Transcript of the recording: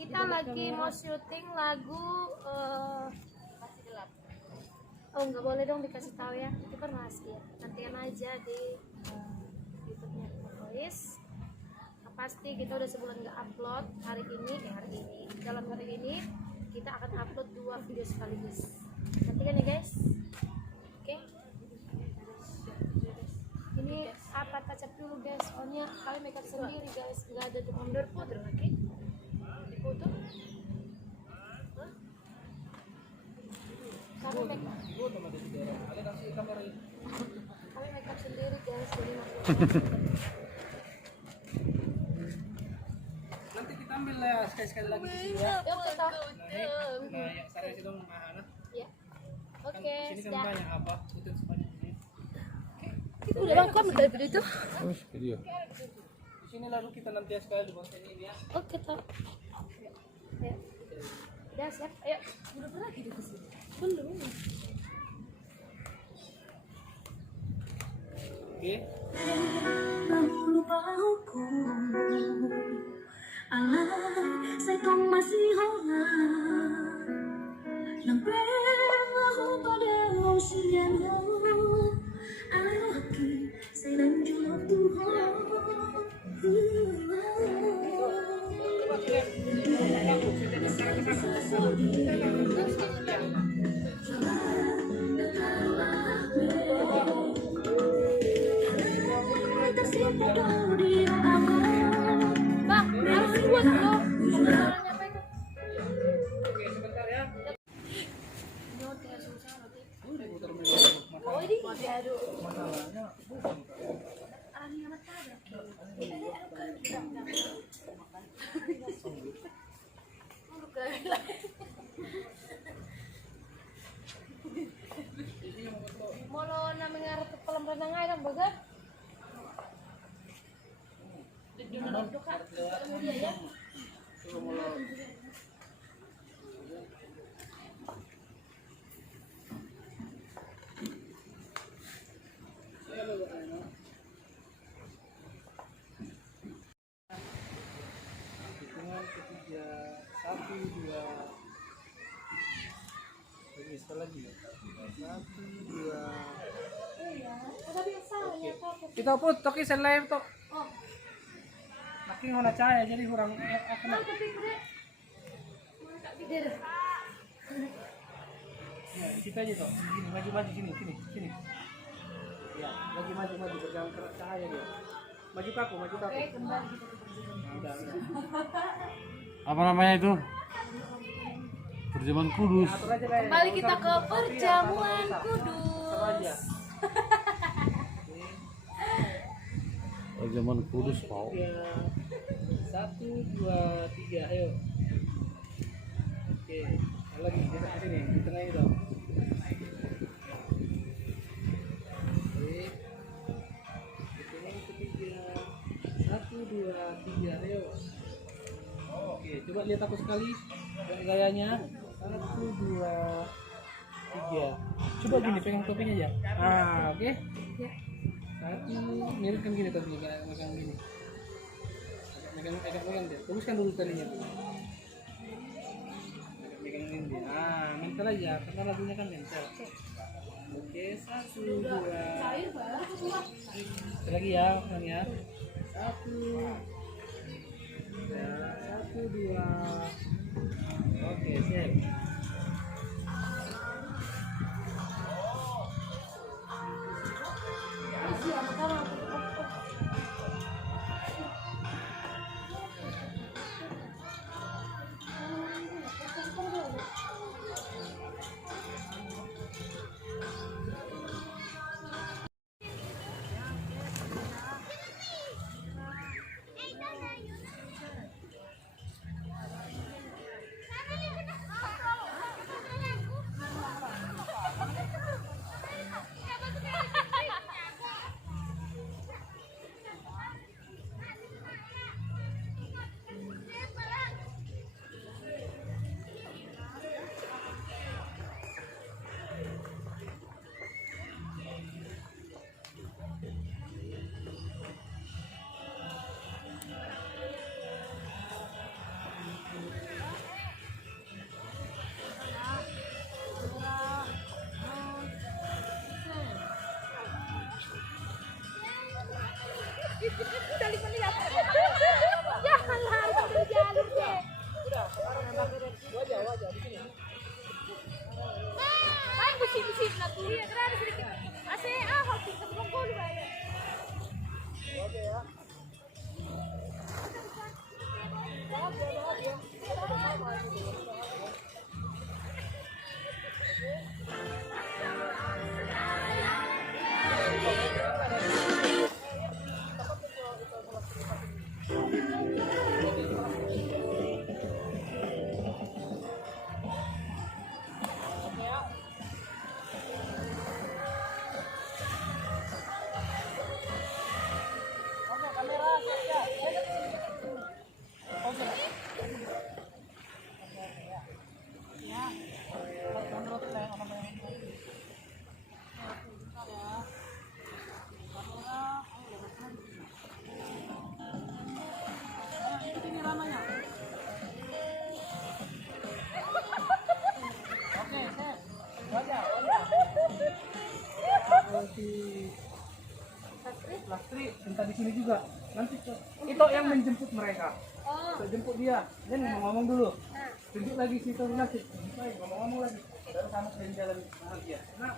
Kita lagi mau syuting lagu Masih Gelap. Oh, nggak boleh dong dikasih tahu ya, itu kan rahasia. Nantikan aja di YouTube-nya Voice. Nah, pasti kita udah sebulan nggak upload. Hari ini dalam hari ini kita akan upload 2 video sekaligus. Nantikan ya guys. Oke. Ini apa touch-up dulu guys, soalnya kami makeup sendiri guys, nggak ada tukang puter lagi. Foto? Kami makeup sendiri guys, jadi nanti kita ambil ya sekali-sekali lagi di sini ya. Yuk kita. Nah, yang saya situ mana? Ya. Oke. Sini kan banyak apa? Itu sebanyak ini. Kita udah bangkok dari video itu. Video. Di sini lalu kita nanti sekali di konten ini ya. Oke toh. Ya. Udah siap. Ayo. Udah pernah gitu ke sini? Belum. Oke. Bang, harus buat lo. Suaranya apa itu? Oke, sebentar ya. Oh, ini aduh. Masalahnya Molo na mengarap ke kolam renang aja kan bagat. Duduk kan. Dia ya. hitungan ketiga 1 2 lagi sekali lagi 1 2 kita put toki sen live tok makin hona cahaya jadi kurang aku nak ya kita aja toh sini maju sini ya lagi maju berjalan ke cahaya dia maju kaku Kembali kita nah, udah Apa namanya itu? Perjamuan Kudus. atur aja kayak Kembali kita ke perjamuan Kudus. Perjamuan Kudus, Pak. 1 2 3 ayo oke lagi kita ke sini di tengah itu oke hitungan ketiga 1 2 3 ayo oke coba lihat aku sekali gayanya 1 2 3 coba gini pegang topinya aja oke satu miripkan gini tapi megang gini megang deh teruskan dulu tadinya megang ini mental aja karena lagunya kan mental oke 1 2 lagi ya orangnya 1 ya 1 2 oke sip saling melihat. Janganlah ambil jalur deh. Wajah di sini. Ay, bersih lah tuh. Iya, terus sedikit. Hoki ketemu dulu bayar. Wajah ya. Lastri, minta di sini juga. Nanti itu yang menjemput mereka. Oh. Jemput dia. Dia ngomong dulu. Tunjuk lagi situ Nasib. Ngomong lagi. Baru sama jalan dia. Nah,